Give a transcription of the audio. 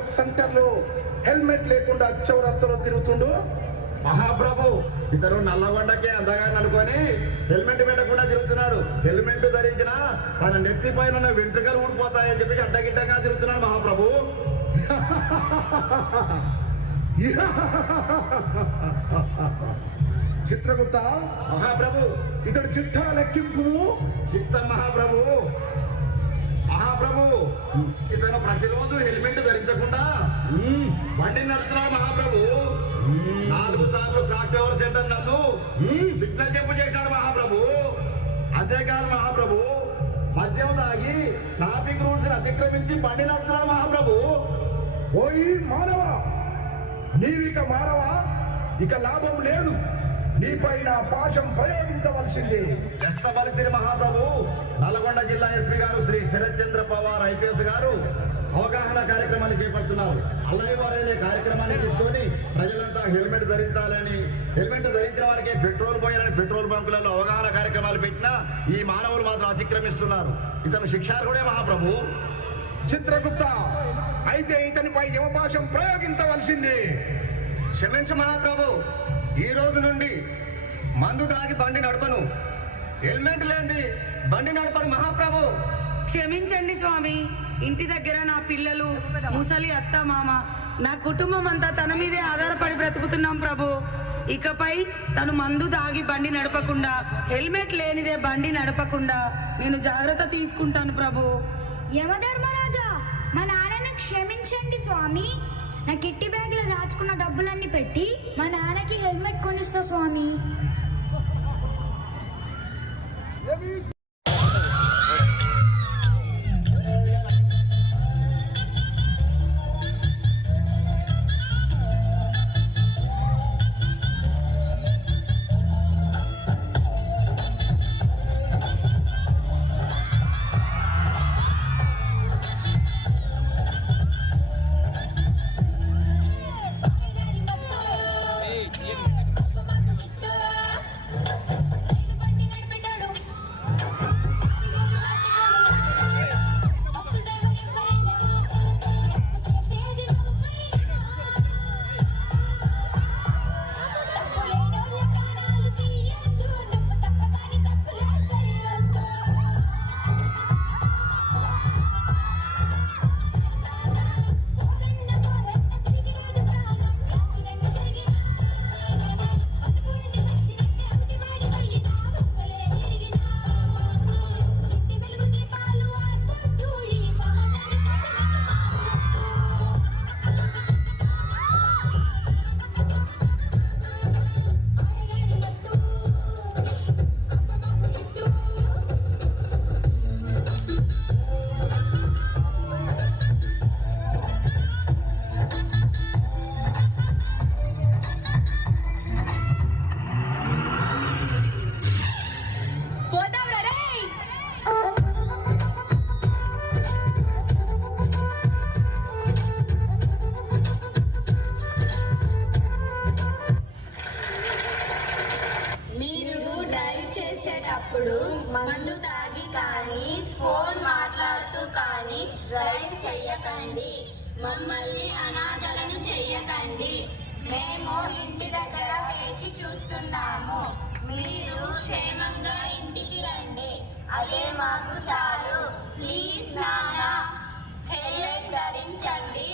Congress centre లో helmet లేకుండా చౌరస్తలో తిరుగుతుండు. మహాప్రభు ఇతరు నల్లగొండకే అందగాని అనుకొని హెల్మెట్ పెట్టకుండా తిరుగుతున్నాడు. హెల్మెట్ ధరించిన తన నెత్తి పైన ఉన్న వెంట్రుకలు ఊడిపోతాయని చెప్పి అడ్డగిడ్డంగా తిరుగుతున్నాడు మహాప్రభు. చిత్రగుప్త మహాప్రభు ఇతడు చిట్టా లెక్కింపు. చిత్త మహాప్రభు. మహాప్రభు ఇతను ప్రతిరోజు హెల్మెట్ ధరించకుండా బండి నడుపుతున్నాడు మహాప్రభు. 4 సార్లు క్లాక్ టవర్ సెంటర్ నందు సిగ్నల్ చెప్పు చేశాడు మహాప్రభు. అంతేకాదు మహాప్రభు మద్యం తాగి ట్రాఫిక్ రూల్స్ అతిక్రమించి బండి నడుపుతున్నాడు మహాప్రభు. ఓయి మానవ, నీవిక మానవ, ఇక లాభం లేదు. నీపైన పాశం ప్రయోగించవలసింది. ఎస్తబలితిరి మహాప్రభు. నల్గొండ జిల్లా ఎస్పీ గారు శ్రీ శరత్ చంద్ర పవార్ ఐపీఎస్ గారు అవగాహన కార్యక్రమాన్ని చేపడుతున్నారు. అల్లవి వారైన కార్యక్రమాన్ని తీసుకొని ప్రజలంతా హెల్మెట్ ధరించాలని, హెల్మెట్ ధరించిన వారికి పెట్రోల్ పోయాలని పెట్రోల్ బంకులలో అవగాహన కార్యక్రమాలు పెట్టినా ఈ మానవులు మాత్రం అతిక్రమిస్తున్నారు. ఇతను శిక్షార్హుడే మహాప్రభు. చిత్రగుప్త, అయితే ఇతనిపై యమపాశం ప్రయోగించవలసింది. క్షమించు మహాప్రభు, ఈ రోజు నుండి మందు దాగి బండి నడపను, హెల్మెట్ లేని బండి నడపను మహాప్రభు. క్షమించండి స్వామి. ఇంటి దగ్గర నా పిల్లలు, ముసలి అత్త మామ, నా కుటుంబం అంతా తన మీదే ఆధారపడి బ్రతుకుతున్నాం ప్రభు. ఇకపై తను మందు దాగి బండి నడపకుండా, హెల్మెట్ లేనిదే బండి నడపకుండా నేను జాగ్రత్త తీసుకుంటాను ప్రభు. యమధర్మరాజా, మా నాన్నని క్షమించండి స్వామి. నా కిట్టి బ్యాగ్లో దాచుకున్న డబ్బులన్నీ పెట్టి మా నాన్నకి హెల్మెట్ కొనిస్తా స్వామి. చేసేటప్పుడు మందు తాగి కానీ ఫోన్ మాట్లాడుతూ కానీ డ్రైవ్ చెయ్యకండి. మమ్మల్ని అనాథలను చెయ్యకండి. మేము ఇంటి దగ్గర వేచి చూస్తున్నాము. మీరు క్షేమంగా ఇంటికి రండి, అదే మాకు చాలు. ప్లీజ్ నాన్న, హెల్మెట్ ధరించండి.